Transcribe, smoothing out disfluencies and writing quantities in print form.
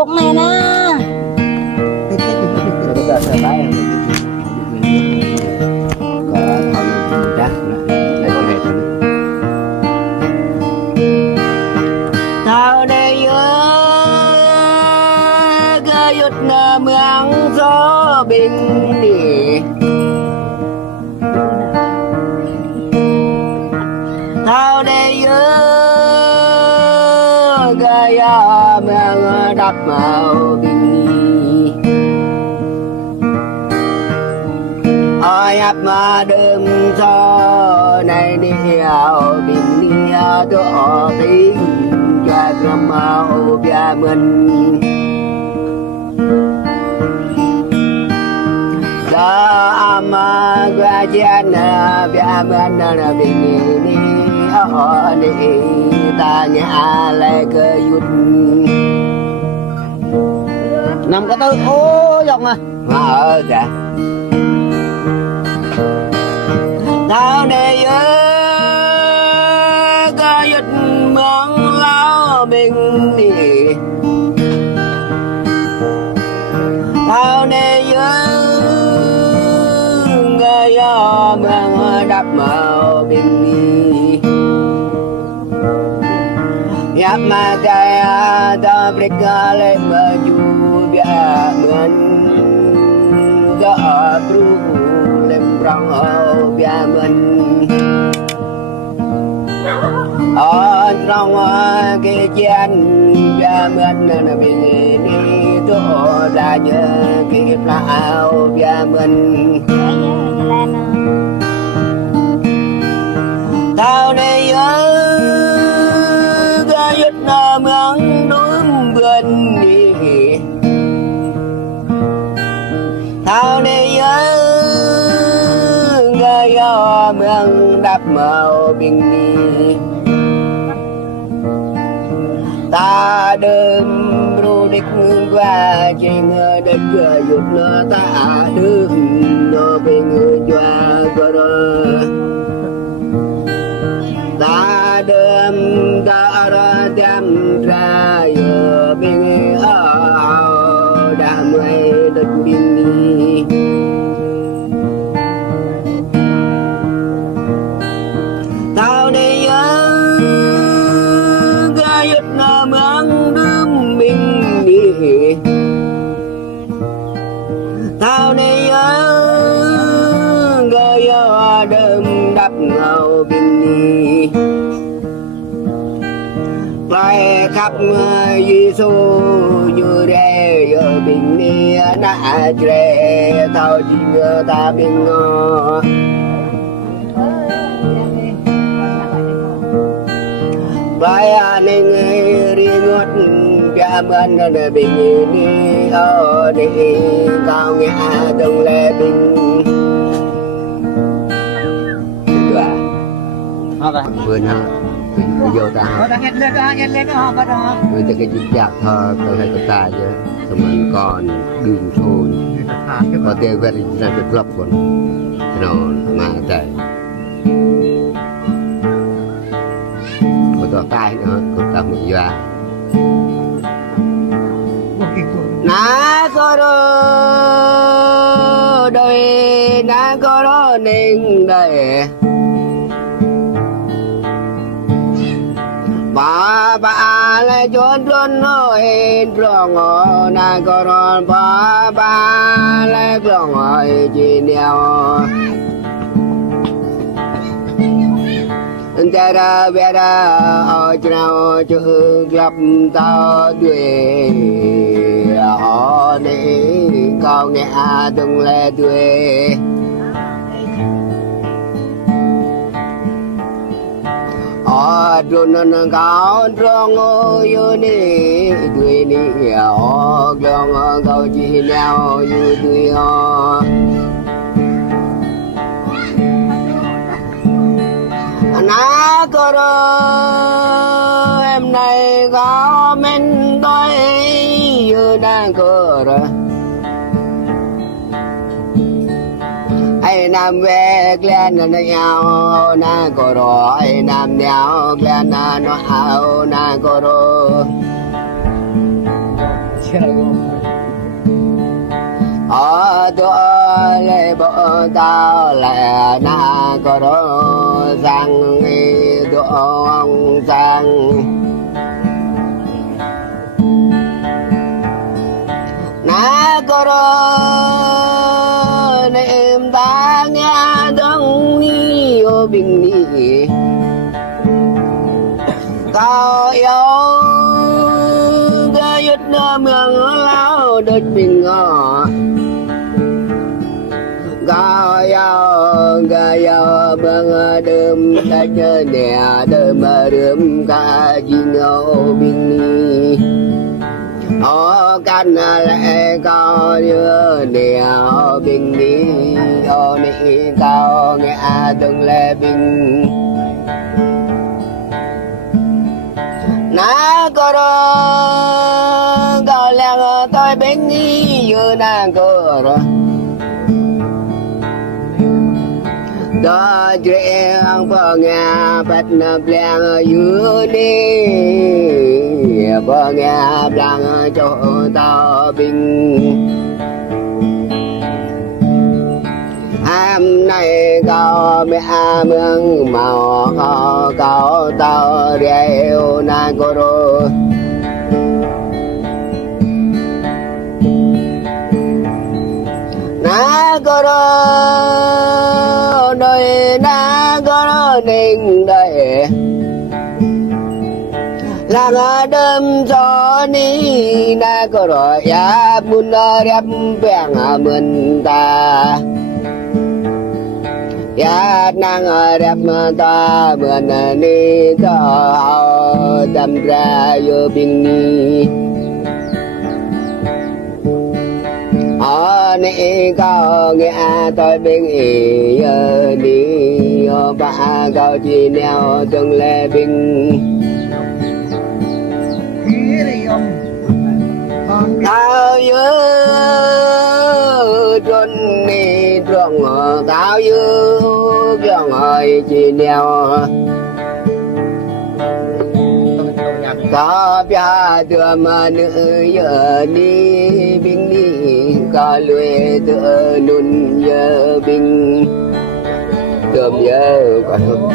luộc này nè. Thao đây cái yết mương gió bình đi. Thao đây cái mương đắp màu bình đi. Ai áp mà đêm cho này đi ao bình đi đó tình cho năm màu bia mình. Đó mà qua chân bia mình là bình đi ở đây ta nhà lại cơ yết. Nằm cái tư ô dòng à ở kìa. Thao này ca yết mương lao bình đi. Thao này ca mương đắp màu bình đi. Yap mà cái ta brik lên mà chu bia mình đã bru lên răng hậu bia mình. Ở trong cái chân bia mình là bình đi tổ ra nhớ cái lao bia mình. Tao đây ga yết mương núi vườn đi. Tao đây ga mương đắp màu bình đi. Ta đêm ru đích qua trên đất yết nó ta đêm nó bình qua cơ. Ta đêm ta ra đêm ra giờ bên ở đã mây đất bên đi. Tao đây ga yết mương đêm bên đi. Tao đây ga đêm đắp ngầu bên đi. Lại khắp Giêsu như đây giờ bình đi đã trẻ tao chỉ nhớ ta bình ngõ. Lại anh riêng ngót bia mình là bình đi ở đây tao nghe từng lệ bình. Vườn ha vô ta người ta cái dịch dạc thơ tôi hay có tài chứ thì mình còn đường thôi có thể về ra được lấp còn nó mà tại có tòa tai nữa có tòa một già ná có đó đời ná có đó nên đời. Ba lại chốn chốn nói rong na có ron ba lại rong hỏi chỉ neo. Ta ra về ra ở trao chữ gặp tao tuổi họ để cao nghe từng lệ tuổi. Ở trốn cao trong yêu ni tuổi ni ở trong cao chỉ neo như tuổi họ. Ná có đó em này có men tôi như đang có rồi. Ai nam về glen nó nhau na có rồi ai nam nhau glen nó ao na có rồi. tua lệ bộ tao lệ na có đó sang tua ông sang na có đó niệm ta nghe đông ni ô bình ni cao yêu cái yết mường lao đất bình ngọ cao yêu mường đơm đất nè đơm đơm ca chinh ô bình ni ô căn lệ cao như nè ô bình ni ô ni cao nghe từng lệ bình na có đó cao làng tôi bên đi như nàng có đó đó chuyện bờ nghe bắt nập làng như đi bờ nghe làng cho tao bình am này cao mẹ mương màu cao tao rêu na cô đô na cô đô đôi na cô đô đình đời là đâm cho ni na cô đô ya mun đẹp bèn mình ta ya nang đẹp ta mượn ni to tâm ra vô bình ni ở ni cao nghe tôi bình ý đi ba cao chi neo từng lệ bình tao nhớ trôn ni trông tao nhớ trông hơi chi neo có bia đưa mà nữ giờ đi bình đi có lùi tự nôn giờ bình tôm giờ còn không